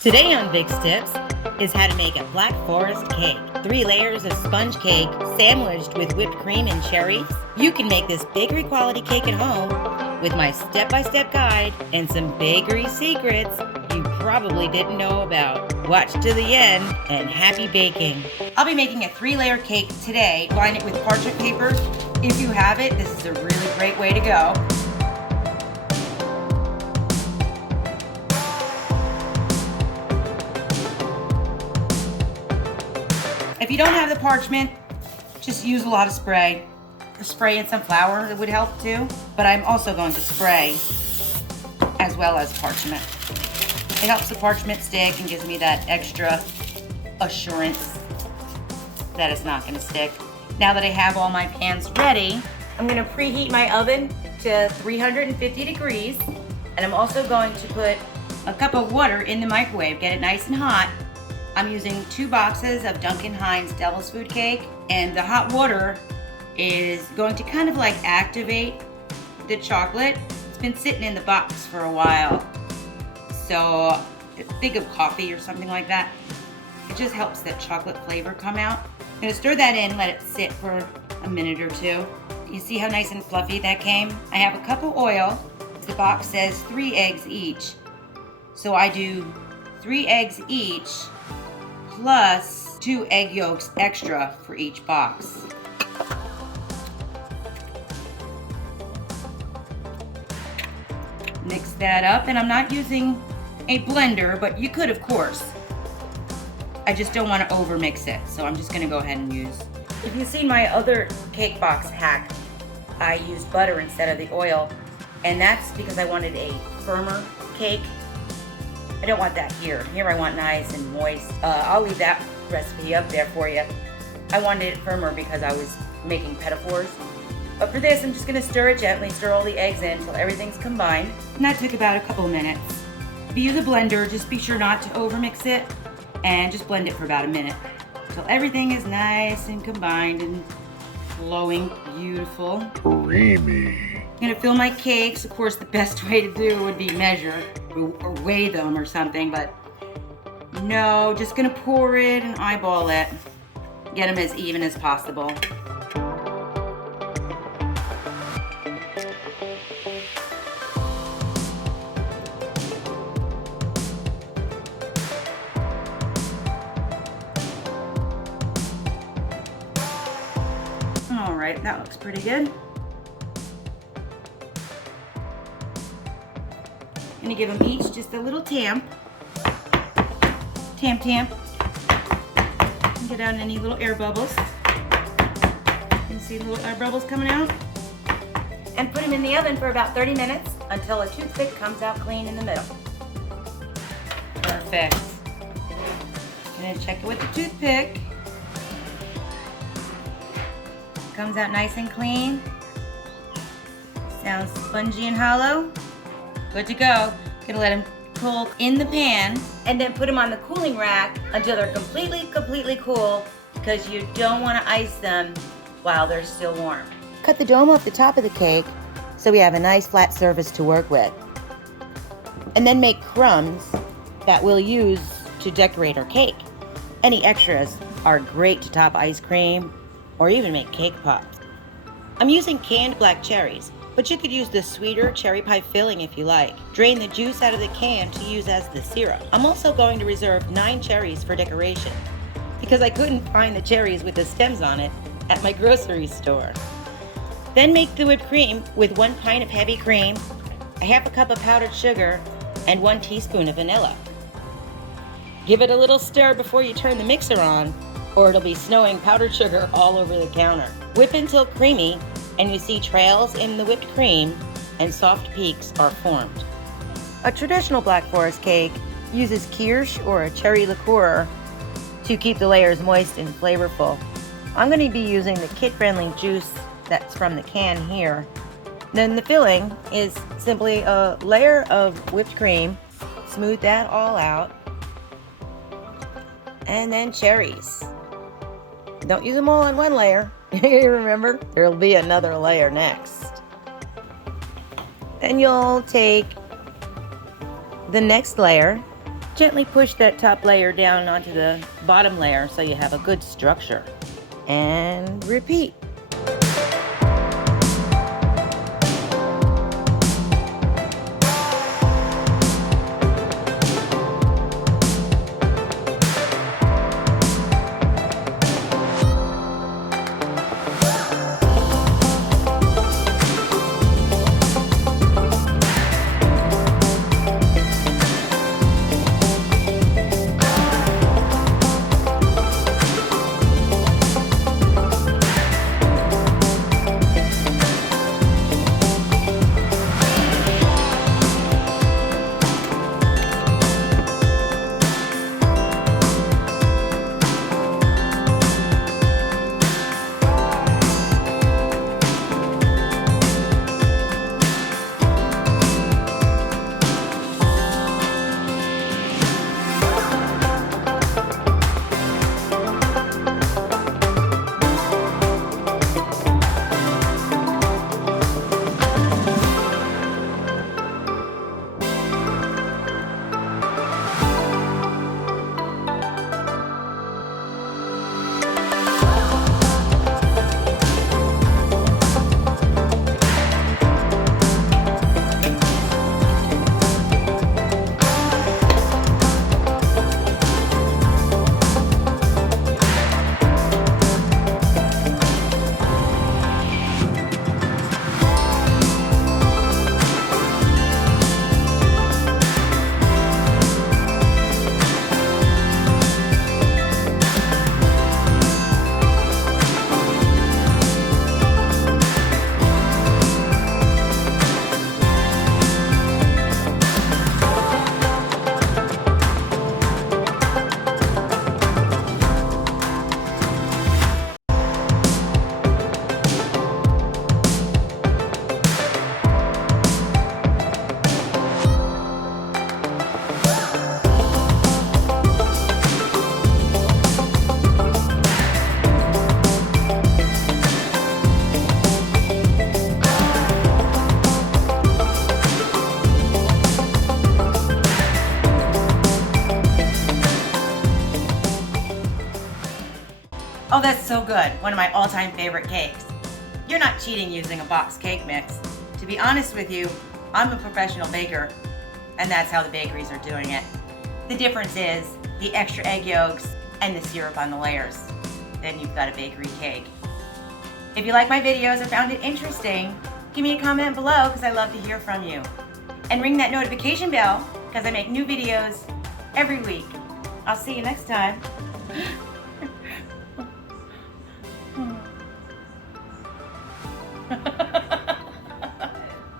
Today on Vic's Tips is how to make a Black Forest cake. 3 layers of sponge cake sandwiched with whipped cream and cherries. You can make this bakery quality cake at home with my step-by-step guide and some bakery secrets you probably didn't know about. Watch to the end and happy baking. I'll be making a 3-layer cake today. Line it with parchment paper. If you have it, this is a really great way to go. If you don't have the parchment, just use a lot of spray. Spray and some flour, it would help too. But I'm also going to spray as well as parchment. It helps the parchment stick and gives me that extra assurance that it's not going to stick. Now that I have all my pans ready, I'm going to preheat my oven to 350 degrees. And I'm also going to put a cup of water in the microwave, get it nice and hot. I'm using 2 boxes of Duncan Hines Devil's Food Cake, and the hot water is going to kind of like activate the chocolate. It's been sitting in the box for a while, so think of coffee or something like that. It just helps that chocolate flavor come out. I'm gonna stir that in, let it sit for a minute or 2. You see how nice and fluffy that came? I have a cup of oil. The box says 3 eggs each, so I do 3 eggs each plus 2 egg yolks extra for each box. Mix that up, and I'm not using a blender, but you could, of course. I just don't want to over mix it, so I'm just going to go ahead and use. If you've seen my other cake box hack, I used butter instead of the oil, and that's because I wanted a firmer cake. I don't want that here. Here I want nice and moist. I'll leave that recipe up there for you. I wanted it firmer because I was making pinafores. But for this, I'm just gonna stir it gently, stir all the eggs in until everything's combined. And that took about a couple of minutes. If you use a blender, just be sure not to overmix it and just blend it for about a minute until everything is nice and combined and flowing beautiful. Creamy. I'm gonna fill my cakes. Of course, the best way to do would be measure or weigh them or something, but no, just gonna pour it and eyeball it. Get them as even as possible. All right, that looks pretty good. I'm gonna give them each just a little tamp. Tamp. Get out any little air bubbles. You can see little air bubbles coming out. And put them in the oven for about 30 minutes until a toothpick comes out clean in the middle. Perfect. And then check it with the toothpick. Comes out nice and clean. Sounds spongy and hollow. Good to go. Gonna let them cool in the pan and then put them on the cooling rack until they're completely cool, because you don't want to ice them while they're still warm. Cut the dome off the top of the cake so we have a nice flat surface to work with. And then make crumbs that we'll use to decorate our cake. Any extras are great to top ice cream or even make cake pops. I'm using canned black cherries, but you could use the sweeter cherry pie filling if you like. Drain the juice out of the can to use as the syrup. I'm also going to reserve 9 cherries for decoration because I couldn't find the cherries with the stems on it at my grocery store. Then make the whipped cream with 1 pint of heavy cream, a half a cup of powdered sugar, and 1 teaspoon of vanilla. Give it a little stir before you turn the mixer on, or it'll be snowing powdered sugar all over the counter. Whip until creamy and you see trails in the whipped cream and soft peaks are formed. A traditional Black Forest cake uses kirsch or a cherry liqueur to keep the layers moist and flavorful. I'm going to be using the kid-friendly juice that's from the can here. Then the filling is simply a layer of whipped cream. Smooth that all out. And then cherries. Don't use them all on one layer. Remember, there'll be another layer next. Then you'll take the next layer, gently push that top layer down onto the bottom layer so you have a good structure. And repeat. Oh, that's so good. One of my all-time favorite cakes. You're not cheating using a box cake mix. To be honest with you, I'm a professional baker, and that's how the bakeries are doing it. The difference is the extra egg yolks and the syrup on the layers. Then you've got a bakery cake. If you like my videos or found it interesting, give me a comment below because I love to hear from you. And ring that notification bell because I make new videos every week. I'll see you next time.